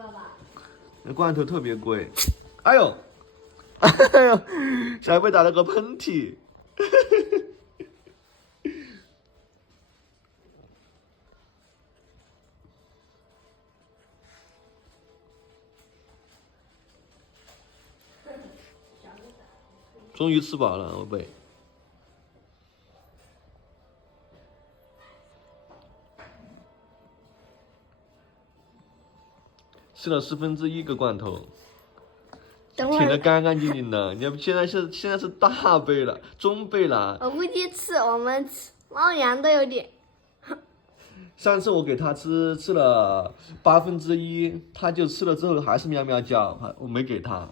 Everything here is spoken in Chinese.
了吧？那罐头特别贵。哎呦，哎呦，小贝打了个喷嚏。终于吃饱了，宝贝。吃了1/4个罐头，舔得干干净净的。你要现在是大杯了，中杯了。我估计我们猫粮都有点。上次我给他吃了1/8，他就吃了之后还是喵喵叫，我没给他。